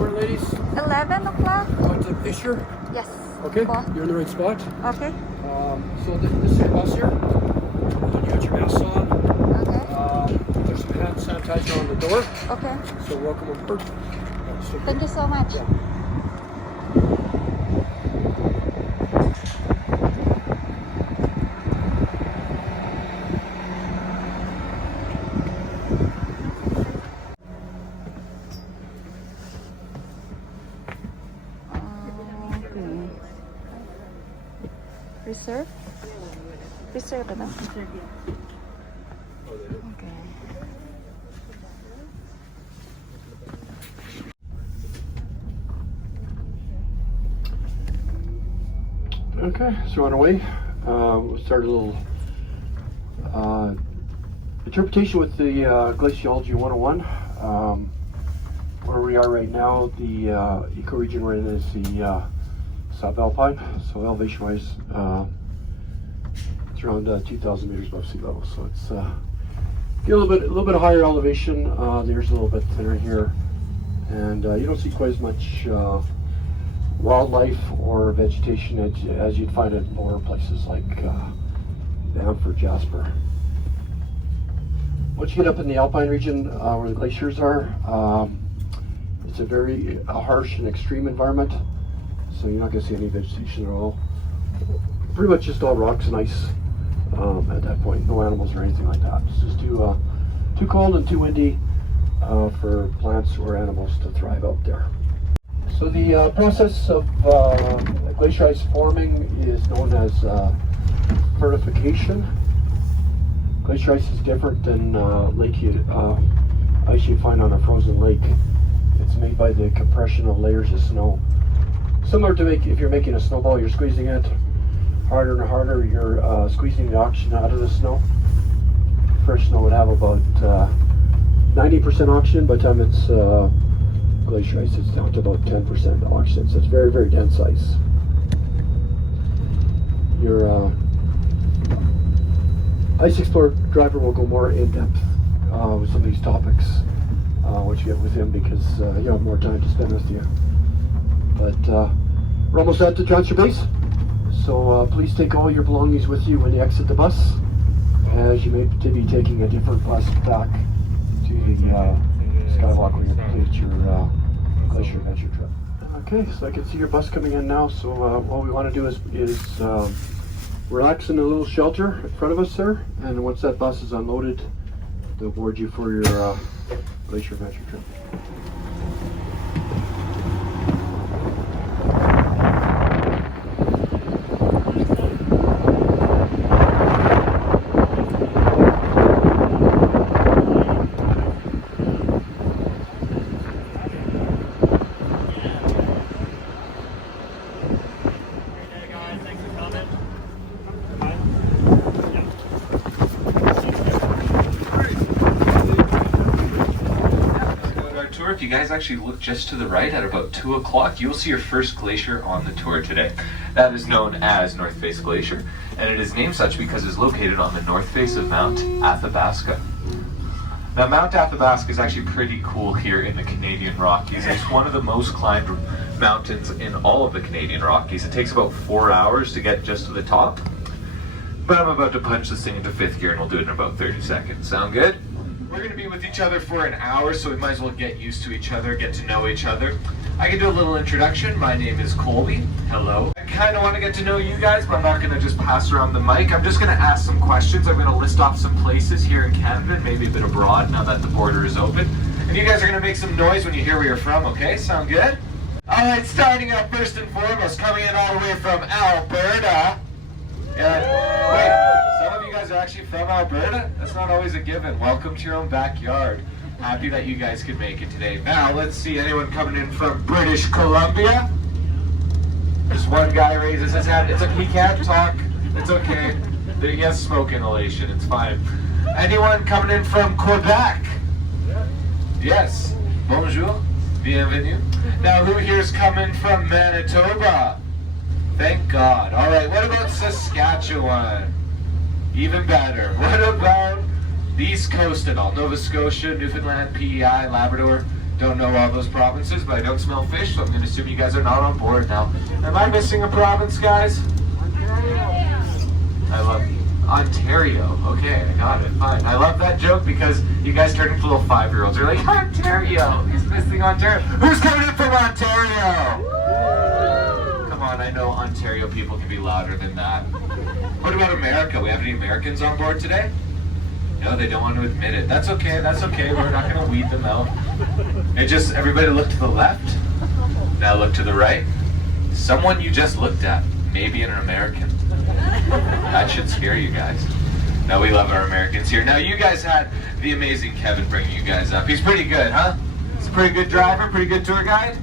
for, ladies? 11 o'clock? Going to the glacier? Yes. Okay, Boss. you're in the right spot. Okay. So this is your bus here. You got your masks on. Okay. There's some hand sanitizer on the door. Okay. So welcome aboard. Thank you so much. Yeah. Reserve? Reserve ba? Okay. Okay, so on our way, we'll start a little interpretation with the Glaciology 101. Where we are right now, the ecoregion we're in is the subalpine, so elevation-wise, it's around 2,000 meters above sea level. So it's get a little bit higher elevation. The air's a little bit thinner here, and you don't see quite as much wildlife or vegetation as you'd find at lower places like Banff or Jasper. Once you get up in the alpine region where the glaciers are, it's a very harsh and extreme environment. So you're not going to see any vegetation at all. Pretty much just all rocks and ice at that point. No animals or anything like that. It's just too cold and too windy for plants or animals to thrive out there. So the process of glacier ice forming is known as fertification. Glacier ice is different than ice you find on a frozen lake. It's made by the compression of layers of snow. Similar to if you're making a snowball, you're squeezing it harder and harder. You're squeezing the oxygen out of the snow. Fresh snow would have about 90% oxygen. By the time it's glacier ice, it's down to about 10% oxygen. So it's very, very dense ice. Your Ice Explorer driver will go more in depth with some of these topics once you get with him, because you have more time to spend with you. But we're almost at the transfer base, so please take all your belongings with you when you exit the bus, as you may be taking a different bus back to the skywalk where you complete your Glacier Adventure trip. Okay, so I can see your bus coming in now, so what we want to do is relax in a little shelter in front of us there, and once that bus is unloaded, they'll board you for your Glacier Adventure trip. If you guys actually look just to the right at about 2 o'clock, you'll see your first glacier on the tour today. That is known as North Face Glacier, and it is named such because it's located on the north face of Mount Athabasca. Now, Mount Athabasca is actually pretty cool here in the Canadian Rockies. It's one of the most climbed mountains in all of the Canadian Rockies. It takes about 4 hours to get just to the top, but I'm about to punch this thing into 5th gear and we'll do it in about 30 seconds. Sound good? We're going to be with each other for an hour, so we might as well get used to each other, get to know each other. I can do a little introduction. My name is Colby. Hello. I kind of want to get to know you guys, but I'm not going to just pass around the mic. I'm just going to ask some questions. I'm going to list off some places here in Canada, and maybe a bit abroad now that the border is open. And you guys are going to make some noise when you hear where you're from, okay? Sound good? All right, starting up first and foremost, coming in all the way from Alberta. Wait, some of you guys are actually from Alberta? That's not always a given. Welcome to your own backyard. Happy that you guys could make it today. Now, let's see, anyone coming in from British Columbia? Just one guy raises his hand. He can't talk. It's okay. He has smoke inhalation. It's fine. Anyone coming in from Quebec? Yes. Bonjour. Bienvenue. Now, who here's coming from Manitoba? Thank God. All right, what about Saskatchewan? Even better. What about the East Coast at all? Nova Scotia, Newfoundland, PEI, Labrador? Don't know all those provinces, but I don't smell fish, so I'm going to assume you guys are not on board now. Am I missing a province, guys? I love Ontario. Okay, I got it. Fine. I love that joke because you guys turn into little 5-year-olds. You're like, Ontario. He's missing Ontario. Who's coming in from Ontario? Come on, I know Ontario people can be louder than that. What about America? We have any Americans on board today? No, they don't want to admit it. That's okay. That's okay. We're not going to weed them out. It just, everybody look to the left. Now look to the right. Someone you just looked at, maybe an American. That should scare you guys. Now we love our Americans here. Now you guys had the amazing Kevin bringing you guys up. He's pretty good, huh? He's a pretty good driver, pretty good tour guide.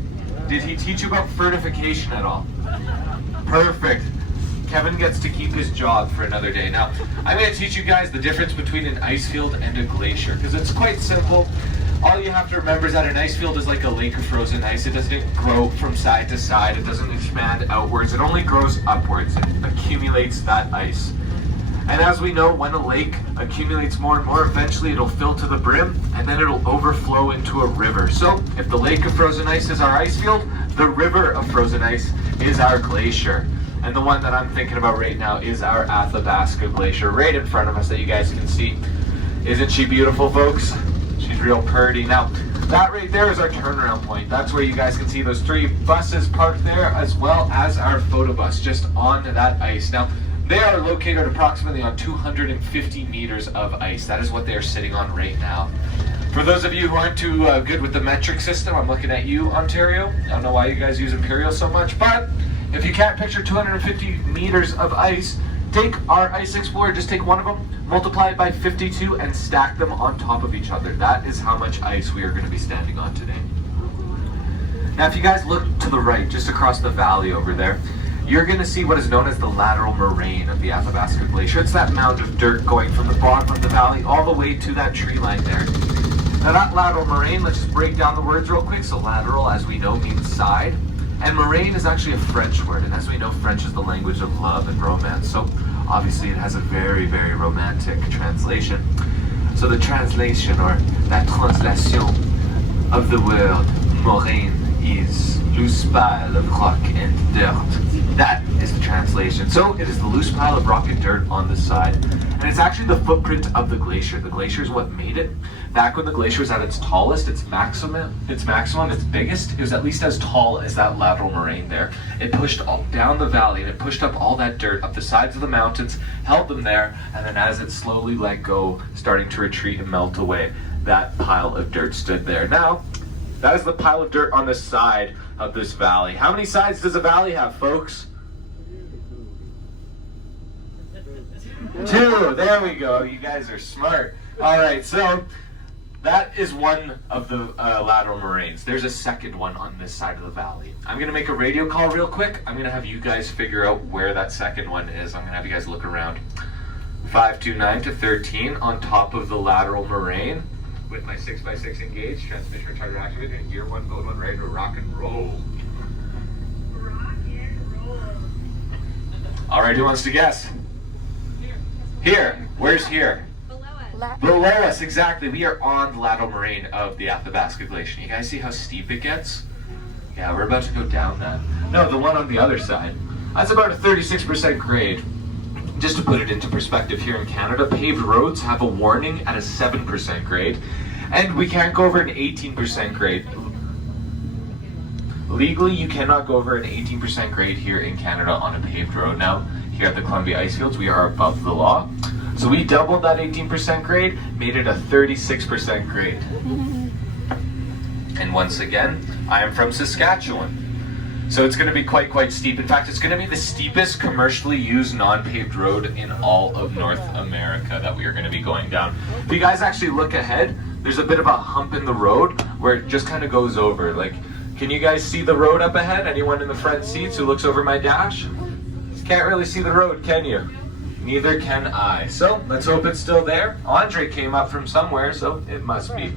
Did he teach you about fertification at all? Perfect. Kevin gets to keep his job for another day. Now, I'm going to teach you guys the difference between an ice field and a glacier, because it's quite simple. All you have to remember is that an ice field is like a lake of frozen ice. It doesn't grow from side to side. It doesn't expand outwards. It only grows upwards. It accumulates that ice. And as we know, when a lake accumulates more and more, eventually it'll fill to the brim, and then it'll overflow into a river. So, if the lake of frozen ice is our ice field, the river of frozen ice is our glacier. And the one that I'm thinking about right now is our Athabasca Glacier right in front of us that you guys can see. Isn't she beautiful, folks? She's real pretty. Now, that right there is our turnaround point. That's where you guys can see those 3 buses parked there, as well as our photo bus just on that ice. Now, they are located approximately on 250 meters of ice. That is what they are sitting on right now. For those of you who aren't too good with the metric system, I'm looking at you, Ontario. I don't know why you guys use imperial so much, but if you can't picture 250 meters of ice, take our Ice Explorer, just take one of them, multiply it by 52, and stack them on top of each other. That is how much ice we are going to be standing on today. Now, if you guys look to the right, just across the valley over there, you're going to see what is known as the lateral moraine of the Athabasca Glacier. It's that mound of dirt going from the bottom of the valley all the way to that tree line there. Now, that lateral moraine, let's just break down the words real quick. So lateral, as we know, means side. And moraine is actually a French word, and as we know, French is the language of love and romance, so obviously it has a very, very romantic translation. So the translation, or la translation of the word moraine is loose pile of rock and dirt. That is the translation. So it is the loose pile of rock and dirt on the side. And it's actually the footprint of the glacier. The glacier is what made it. Back when the glacier was at its tallest, its maximum, its biggest, it was at least as tall as that lateral moraine there. It pushed all down the valley, and it pushed up all that dirt up the sides of the mountains, held them there, and then as it slowly let go, starting to retreat and melt away, that pile of dirt stood there. Now, that is the pile of dirt on the side of this valley. How many sides does a valley have, folks? 2. There we go. You guys are smart. All right, so that is one of the lateral moraines. There's a second one on this side of the valley. I'm going to make a radio call real quick. I'm going to have you guys figure out where that second one is. I'm going to have you guys look around. 529 to 13 on top of the lateral moraine with my 6x6 engaged, transmission retarder activated, and gear 1, mode 1, ready to rock and roll. Rock and roll. All right, who wants to guess? Here. Where's here? Below us, exactly. We are on the lateral moraine of the Athabasca Glacier. You guys see how steep it gets? Yeah, we're about to go down that. No, the one on the other side. That's about a 36% grade. Just to put it into perspective, here in Canada, paved roads have a warning at a 7% grade, and we can't go over an 18% grade. Legally, you cannot go over an 18% grade here in Canada on a paved road. Now, here at the Columbia Icefields, we are above the law. So we doubled that 18% grade, made it a 36% grade. And once again, I am from Saskatchewan. So it's going to be quite steep. In fact, it's going to be the steepest commercially used non-paved road in all of North America that we are going to be going down. If you guys actually look ahead, there's a bit of a hump in the road where it just kind of goes over. Like, can you guys see the road up ahead? Anyone in the front seats who looks over my dash? Can't really see the road, can you? Neither can I. So let's hope it's still there. Andre came up from somewhere, so it must be.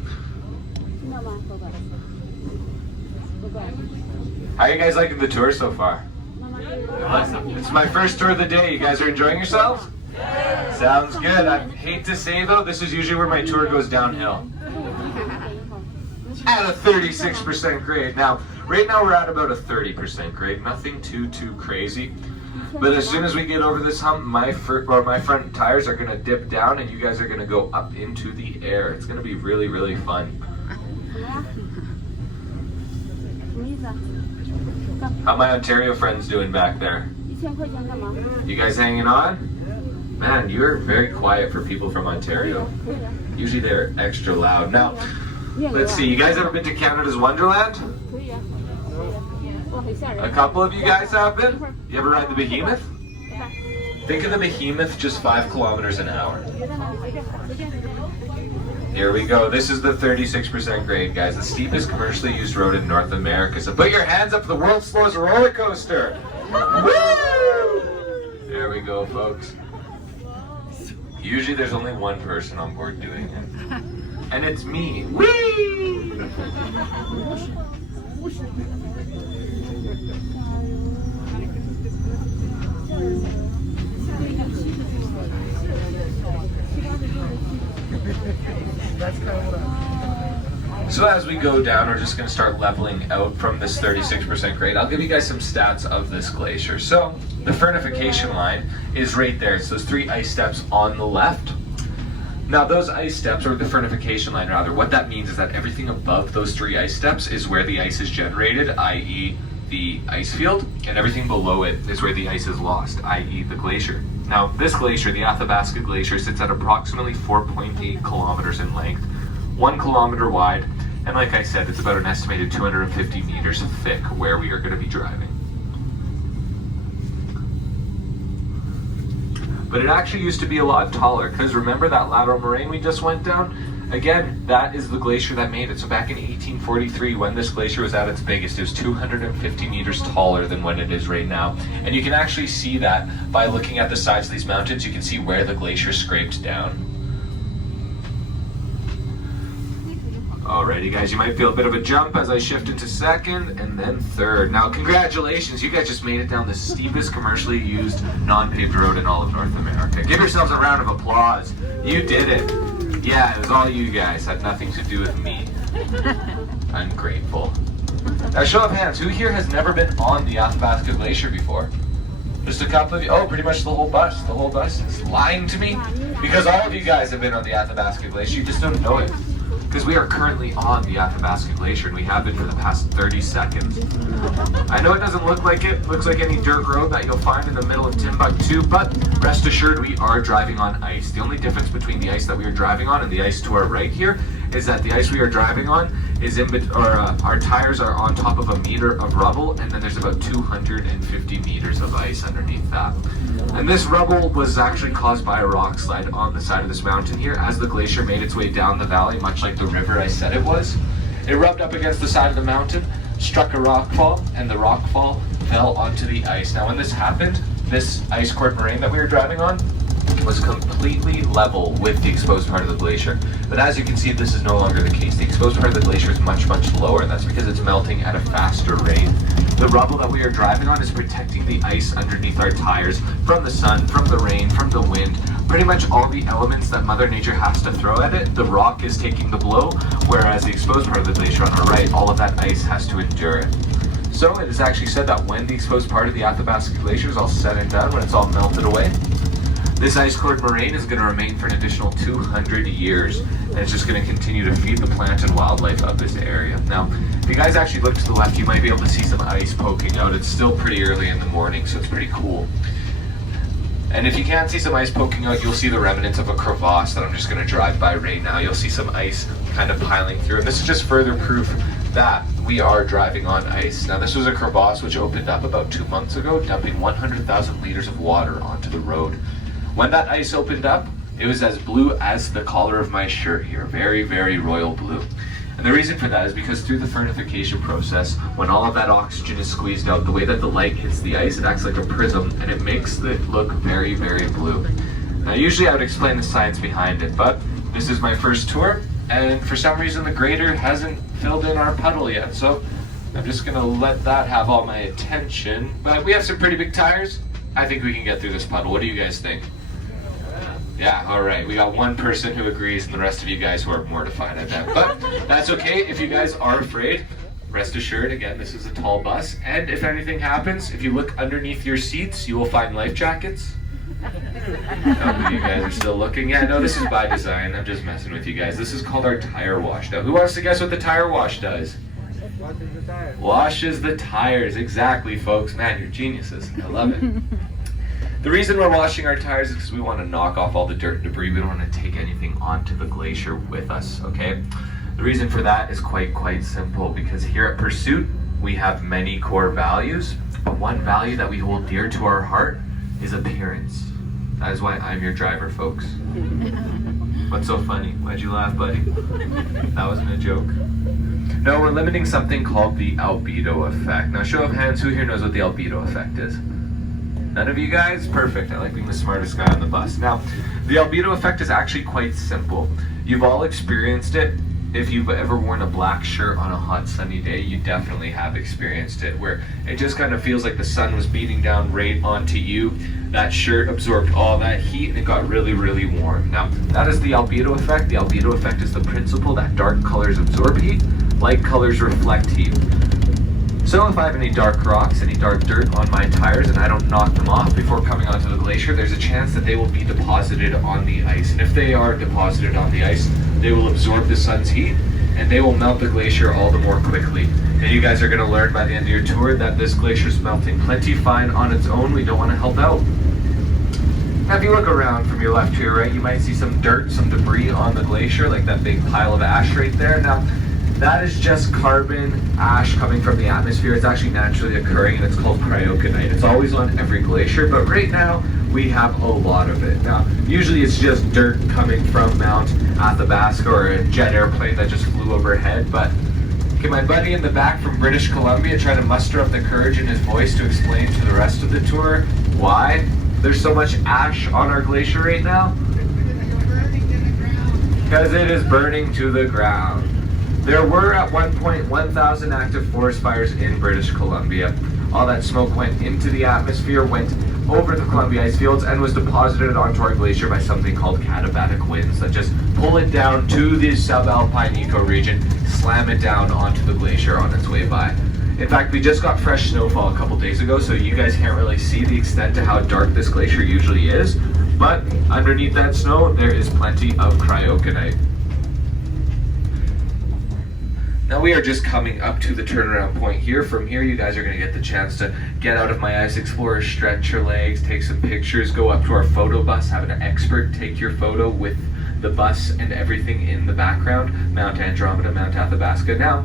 How are you guys liking the tour so far? It's my first tour of the day. You guys are enjoying yourselves? Sounds good. I hate to say though, this is usually where my tour goes downhill. at a 36% grade. Now, right now we're at about a 30% grade, nothing too crazy. But as soon as we get over this hump, my front tires are gonna dip down and you guys are gonna go up into the air. It's gonna be really fun. How my Ontario friends doing back there? You guys hanging on? Man, you're very quiet for people from Ontario. Usually they're extra loud. Now, let's see, you guys ever been to Canada's Wonderland? A couple of you guys have been? You ever ride the Behemoth? Think of the Behemoth just 5 kilometers an hour. Here we go. This is the 36% grade, guys. The steepest commercially used road in North America. So put your hands up for the world's slowest roller coaster. Woo! There we go, folks. Usually there's only one person on board doing it. And it's me. Whee! So as we go down, we're just going to start leveling out from this 36% grade. I'll give you guys some stats of this glacier. So the fernification line is right there. It's those 3 ice steps on the left. Now those ice steps, or the fernification line rather, what that means is that everything above those 3 ice steps is where the ice is generated, i.e. the ice field, and everything below it is where the ice is lost, i.e. the glacier. Now this glacier, the Athabasca Glacier, sits at approximately 4.8 kilometers in length, 1 kilometer wide, and like I said, it's about an estimated 250 meters thick where we are going to be driving. But it actually used to be a lot taller, because remember that lateral moraine we just went down? Again, that is the glacier that made it. So back in 1843, when this glacier was at its biggest, it was 250 meters taller than when it is right now. And you can actually see that by looking at the sides of these mountains. You can see where the glacier scraped down. Alrighty guys, you might feel a bit of a jump as I shift into second and then third. Now congratulations, you guys just made it down the steepest commercially used non-paved road in all of North America. Give yourselves a round of applause. You did it. Yeah, it was all you guys, had nothing to do with me. Ungrateful. Now show of hands, who here has never been on the Athabasca Glacier before? Just a couple of you. Oh, pretty much the whole bus. The whole bus is lying to me. Because all of you guys have been on the Athabasca Glacier, you just don't know it. Because we are currently on the Athabasca Glacier, and we have been for the past 30 seconds. I know it doesn't look like it. Looks like any dirt road that you'll find in the middle of Timbuktu, but rest assured we are driving on ice. The only difference between the ice that we are driving on and the ice to our right here is that the ice we are driving on is our tires are on top of a meter of rubble, and then there's about 250 meters of ice underneath that. And this rubble was actually caused by a rock slide on the side of this mountain here as the glacier made its way down the valley, much like the river I said it was. It rubbed up against the side of the mountain, struck a rock fall, and the rock fall fell onto the ice. Now when this happened, this ice core moraine that we were driving on was completely level with the exposed part of the glacier. But as you can see, this is no longer the case. The exposed part of the glacier is much lower, and that's because it's melting at a faster rate. The rubble that we are driving on is protecting the ice underneath our tires from the sun, from the rain, from the wind. Pretty much all the elements that Mother Nature has to throw at it, the rock is taking the blow, whereas the exposed part of the glacier on our right, all of that ice has to endure it. So it is actually said that when the exposed part of the Athabasca Glacier is all said and done, when it's all melted away, this ice-cored moraine is going to remain for an additional 200 years, and it's just going to continue to feed the plant and wildlife of this area. Now, if you guys actually look to the left, you might be able to see some ice poking out. It's still pretty early in the morning, so it's pretty cool. And if you can't see some ice poking out, you'll see the remnants of a crevasse that I'm just going to drive by right now. You'll see some ice kind of piling through, and this is just further proof that we are driving on ice. Now, this was a crevasse which opened up about 2 months ago, dumping 100,000 liters of water onto the road. When that ice opened up, it was as blue as the collar of my shirt here, very royal blue. And the reason for that is because through the fernification process, when all of that oxygen is squeezed out, the way that the light hits the ice, it acts like a prism, and it makes it look very blue. Now usually I would explain the science behind it, but this is my first tour, and for some reason the grader hasn't filled in our puddle yet, so I'm just gonna let that have all my attention. But we have some pretty big tires. I think we can get through this puddle. What do you guys think? Yeah, all right. We got one person who agrees and the rest of you guys who are mortified, I bet. But that's okay. If you guys are afraid, rest assured, again, this is a tall bus. And if anything happens, if you look underneath your seats, you will find life jackets. You guys are still looking. Yeah, no, this is by design. I'm just messing with you guys. This is called our tire wash. Now, who wants to guess what the tire wash does? Washes the tires. Washes the tires. Exactly, folks. Man, you're geniuses. I love it. The reason we're washing our tires is because we want to knock off all the dirt and debris. We don't want to take anything onto the glacier with us, okay? The reason for that is quite simple, because here at Pursuit, we have many core values, but one value that we hold dear to our heart is appearance. That is why I'm your driver, folks. What's so funny? Why'd you laugh, buddy? That wasn't a joke. No, we're limiting something called the albedo effect. Now, show of hands, who here knows what the albedo effect is? None of you guys? Perfect. I like being the smartest guy on the bus. Now, the albedo effect is actually quite simple. You've all experienced it. If you've ever worn a black shirt on a hot sunny day, you definitely have experienced it, where it just kind of feels like the sun was beating down right onto you. That shirt absorbed all that heat and it got really warm. Now, that is the albedo effect. The albedo effect is the principle that dark colors absorb heat, light colors reflect heat. So if I have any dark rocks, any dark dirt on my tires, and I don't knock them off before coming onto the glacier, there's a chance that they will be deposited on the ice. And if they are deposited on the ice, they will absorb the sun's heat, and they will melt the glacier all the more quickly. And you guys are going to learn by the end of your tour that this glacier is melting plenty fine on its own. We don't want to help out. Now if you look around from your left to your right, you might see some dirt, some debris on the glacier, like that big pile of ash right there. Now, that is just carbon ash coming from the atmosphere. It's actually naturally occurring, and it's called cryoconite. It's always on every glacier, but right now we have a lot of it. Now, usually it's just dirt coming from Mount Athabasca or a jet airplane that just flew overhead, but can my buddy in the back from British Columbia try to muster up the courage in his voice to explain to the rest of the tour why there's so much ash on our glacier right now? Because it is burning to the ground. There were at one point 1,000 active forest fires in British Columbia. All that smoke went into the atmosphere, went over the Columbia Icefields, and was deposited onto our glacier by something called katabatic winds that just pull it down to the subalpine ecoregion, slam it down onto the glacier on its way by. In fact, we just got fresh snowfall a couple days ago, so you guys can't really see the extent to how dark this glacier usually is, but underneath that snow, there is plenty of cryoconite. Now we are just coming up to the turnaround point here. From here, you guys are going to get the chance to get out of my Ice Explorer, stretch your legs, take some pictures, go up to our photo bus, have an expert take your photo with the bus and everything in the background, Mount Andromeda, Mount Athabasca. Now,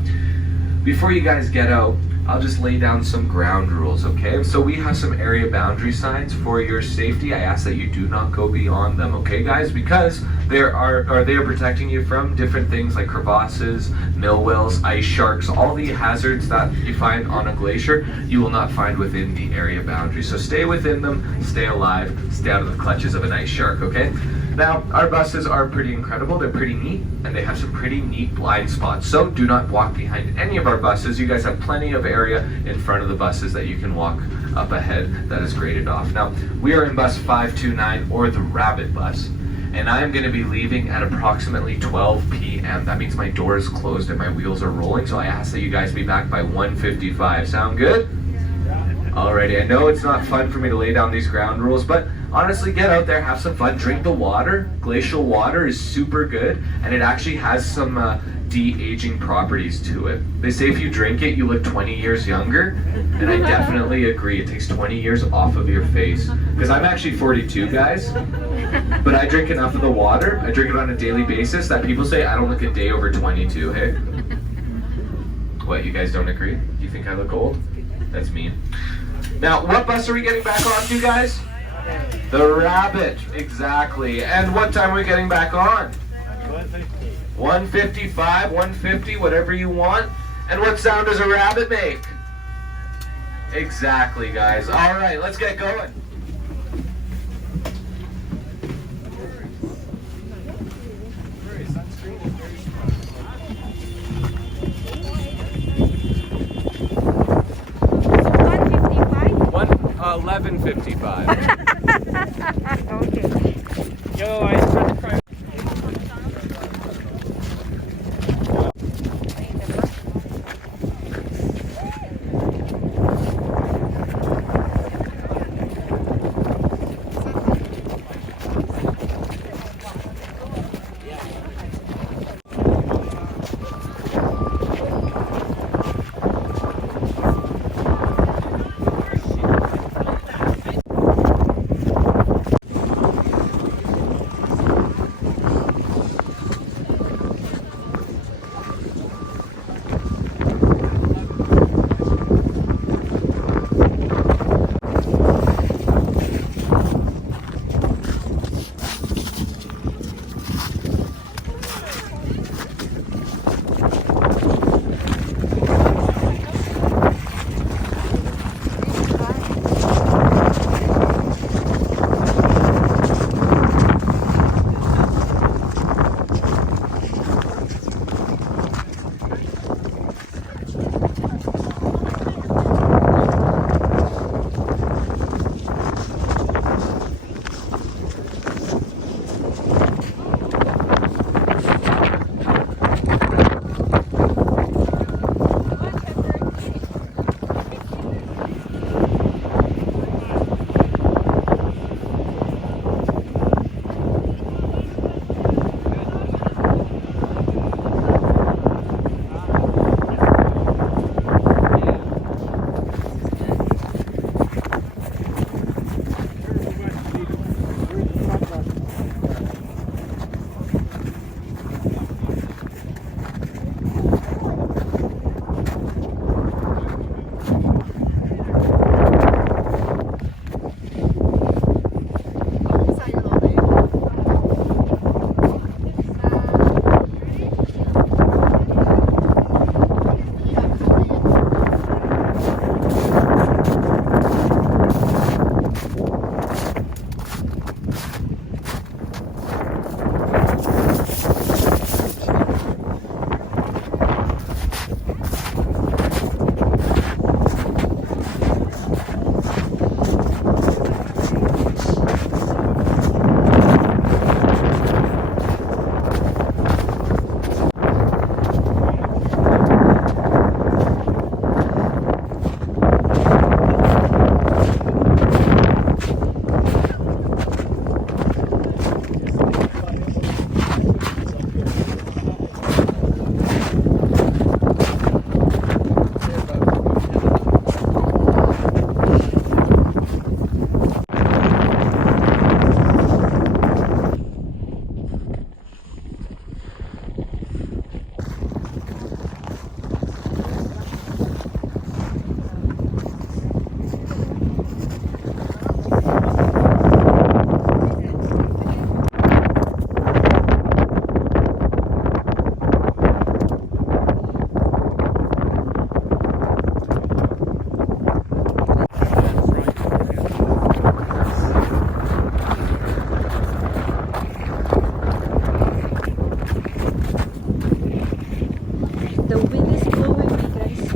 before you guys get out, I'll just lay down some ground rules, okay? So we have some area boundary signs for your safety. I ask that you do not go beyond them, okay, guys? Because they are protecting you from different things like crevasses, mill whales, ice sharks, all the hazards that you find on a glacier, you will not find within the area boundary. So stay within them, stay alive, stay out of the clutches of an ice shark, okay? Now, our buses are pretty incredible, they're pretty neat, and they have some pretty neat blind spots. So do not walk behind any of our buses. You guys have plenty of area in front of the buses that you can walk up ahead that is graded off. Now, we are in bus 529, or the Rabbit bus, and I am going to be leaving at approximately 12 p.m. That means my door is closed and my wheels are rolling, so I ask that you guys be back by 1:55. Sound good? Alrighty, I know it's not fun for me to lay down these ground rules, but honestly, get out there, have some fun, drink the water. Glacial water is super good, and it actually has some de-aging properties to it. They say if you drink it, you look 20 years younger, and I definitely agree. It takes 20 years off of your face. Because I'm actually 42, guys, but I drink enough of the water, I drink it on a daily basis, that people say I don't look a day over 22, hey? What, you guys don't agree? You think I look old? That's mean. Now, what bus are we getting back on to, guys? The Rabbit, exactly. And what time are we getting back on? 1:55, 1:50, whatever you want. And what sound does a rabbit make? Exactly, guys. All right, let's get going. So 1:55? 11:55. Okay. Yo, The wind is blowing me, guys.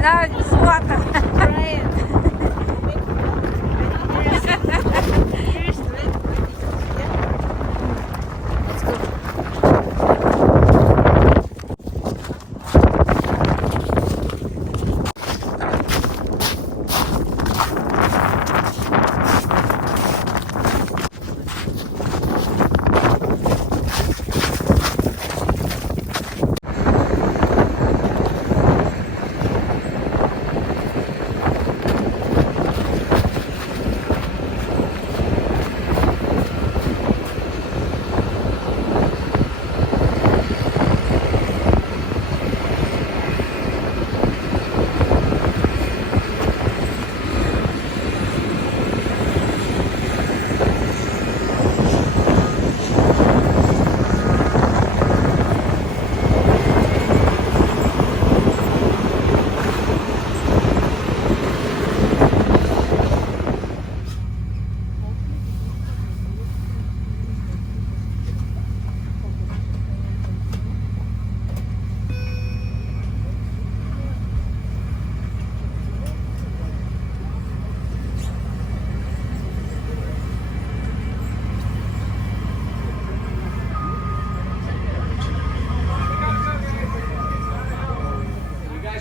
No, it's water. Let's go.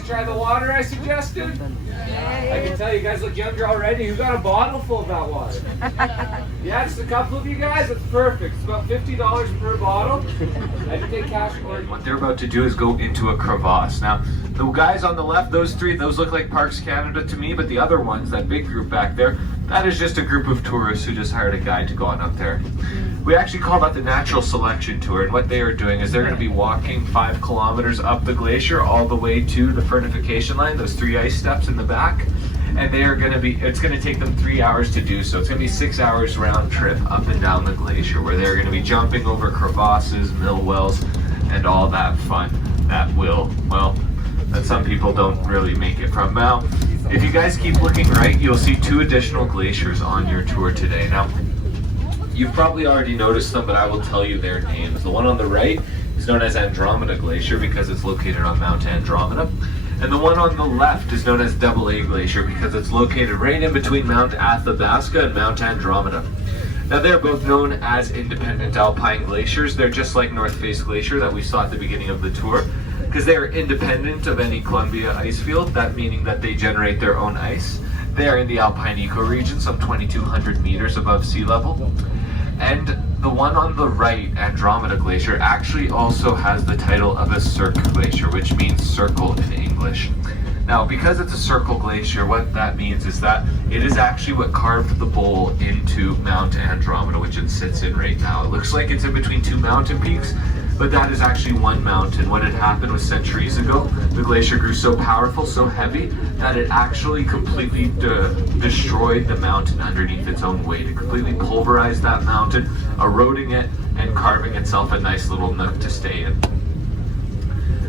Try the water I suggested? I can tell you guys look younger already. Who got a bottle full of that water? Yeah, just a couple of you guys. It's perfect. It's about $50 per bottle. I can take cash for it. What they're about to do is go into a crevasse. Now, the guys on the left, those three, those look like Parks Canada to me, but the other ones, that big group back there, that is just a group of tourists who just hired a guide to go on up there. We actually call that the Natural Selection Tour, and what they are doing is they're going to be walking 5 kilometers up the glacier all the way to the fernification line, those 3 ice steps in the back, and they are going to be, it's going to take them 3 hours to do so. It's going to be 6 hours round trip up and down the glacier, where they're going to be jumping over crevasses, mill wells, and all that fun that will, well, that some people don't really make it from. Now, if you guys keep looking right, you'll see 2 additional glaciers on your tour today. Now, you've probably already noticed them, but I will tell you their names. The one on the right is known as Andromeda Glacier because it's located on Mount Andromeda. And the one on the left is known as AA Glacier because it's located right in between Mount Athabasca and Mount Andromeda. Now they're both known as independent alpine glaciers. They're just like North Face Glacier that we saw at the beginning of the tour because they are independent of any Columbia Icefield, that meaning that they generate their own ice. They are in the alpine ecoregion, some 2,200 meters above sea level. And the one on the right, Andromeda Glacier, actually also has the title of a cirque glacier, which means circle in English. Now, because it's a circle glacier, what that means is that it is actually what carved the bowl into Mount Andromeda, which it sits in right now. It looks like it's in between 2 mountain peaks, but that is actually one mountain. What had happened was centuries ago, the glacier grew so powerful, so heavy, that it actually completely destroyed the mountain underneath its own weight. It completely pulverized that mountain, eroding it and carving itself a nice little nook to stay in.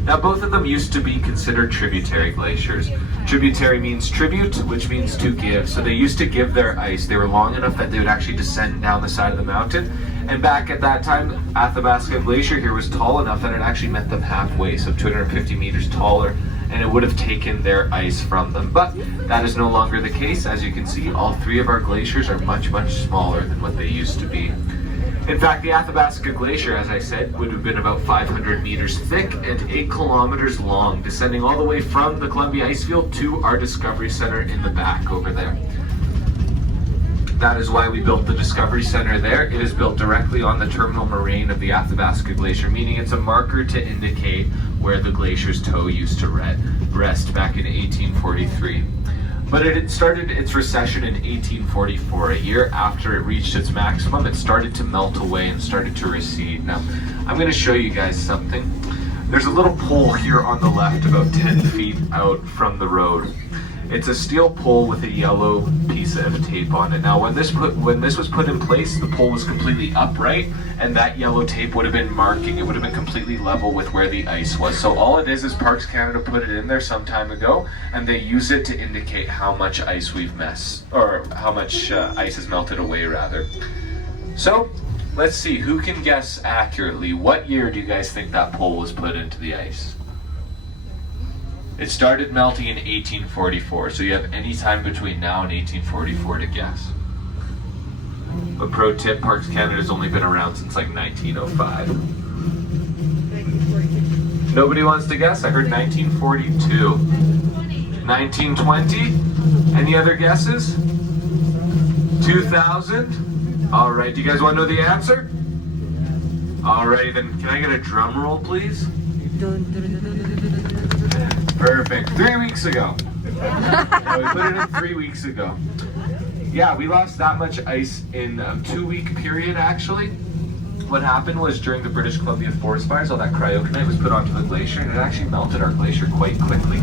Now, both of them used to be considered tributary glaciers. Tributary means tribute, which means to give. So they used to give their ice. They were long enough that they would actually descend down the side of the mountain. And back at that time, Athabasca Glacier here was tall enough that it actually met them halfway, so 250 meters taller, and it would have taken their ice from them. But that is no longer the case. As you can see, all 3 of our glaciers are much, much smaller than what they used to be. In fact, the Athabasca Glacier, as I said, would have been about 500 meters thick and 8 kilometers long, descending all the way from the Columbia Icefield to our Discovery Center in the back over there. That is why we built the Discovery Center there. It is built directly on the terminal moraine of the Athabasca Glacier, meaning it's a marker to indicate where the glacier's toe used to rest back in 1843. But it started its recession in 1844. A year after it reached its maximum, it started to melt away and started to recede. Now, I'm going to show you guys something. There's a little pole here on the left about 10 feet out from the road. It's a steel pole with a yellow piece of tape on it. Now, when this was put in place, the pole was completely upright, and that yellow tape would have been marking. It would have been completely level with where the ice was. So all it is Parks Canada put it in there some time ago, and they use it to indicate how much ice we've missed, or how much ice has melted away, rather. So let's see who can guess accurately. What year do you guys think that pole was put into the ice? It started melting in 1844, so you have any time between now and 1844 to guess. A pro tip, Parks Canada's only been around since like 1905. 1942. Nobody wants to guess? I heard 1942. 1920? Any other guesses? 2000? All right, do you guys want to know the answer? All right, then can I get a drum roll, please? Perfect. 3 weeks ago. We put it in 3 weeks ago. Yeah, we lost that much ice in a 2-week period, actually. What happened was during the British Columbia forest fires, all that cryoconite was put onto the glacier, and it actually melted our glacier quite quickly.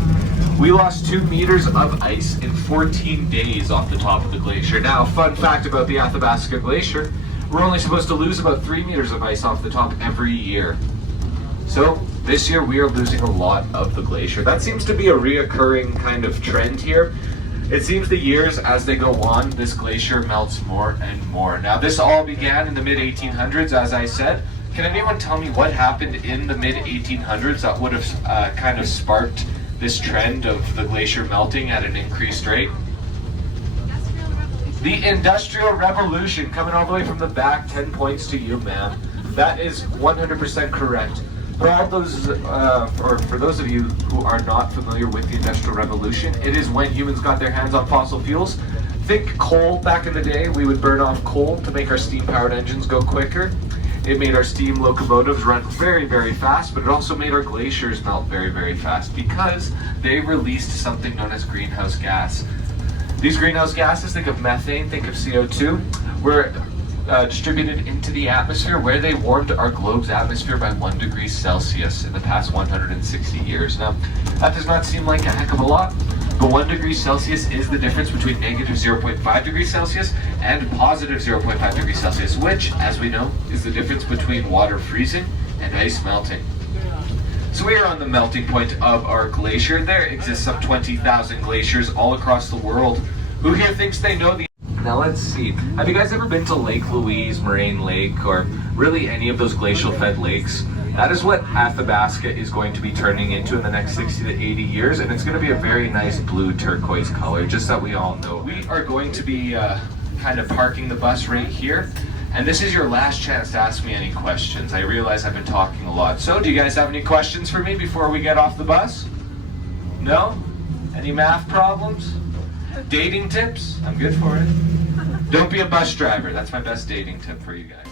We lost 2 meters of ice in 14 days off the top of the glacier. Now, fun fact about the Athabasca Glacier, we're only supposed to lose about 3 meters of ice off the top every year. So, this year we are losing a lot of the glacier. That seems to be a reoccurring kind of trend here. It seems the years as they go on, this glacier melts more and more. Now, this all began in the mid-1800s, as I said. Can anyone tell me what happened in the mid-1800s that would have kind of sparked this trend of the glacier melting at an increased rate? The Industrial Revolution, coming all the way from the back. 10 points to you, ma'am. That is 100% correct. For all those, or for those of you who are not familiar with the Industrial Revolution, it is when humans got their hands on fossil fuels. Think coal back in the day. We would burn off coal to make our steam-powered engines go quicker. It made our steam locomotives run very, very fast, but it also made our glaciers melt very, very fast because they released something known as greenhouse gas. These greenhouse gases, think of methane, think of CO2, were distributed into the atmosphere where they warmed our globe's atmosphere by 1 degree Celsius in the past 160 years. Now, that does not seem like a heck of a lot, but 1 degree Celsius is the difference between negative 0.5 degrees Celsius and positive 0.5 degrees Celsius, which, as we know, is the difference between water freezing and ice melting. So we are on the melting point of our glacier. There exists some 20,000 glaciers all across the world. Who here thinks they know the... Now let's see. Have you guys ever been to Lake Louise, Moraine Lake, or really any of those glacial-fed lakes? That is what Athabasca is going to be turning into in the next 60 to 80 years, and it's going to be a very nice blue turquoise color, just so we all know. We are going to be kind of parking the bus right here, and this is your last chance to ask me any questions. I realize I've been talking a lot. So, do you guys have any questions for me before we get off the bus? No? Any math problems? Dating tips? I'm good for it. Don't be a bus driver. That's my best dating tip for you guys.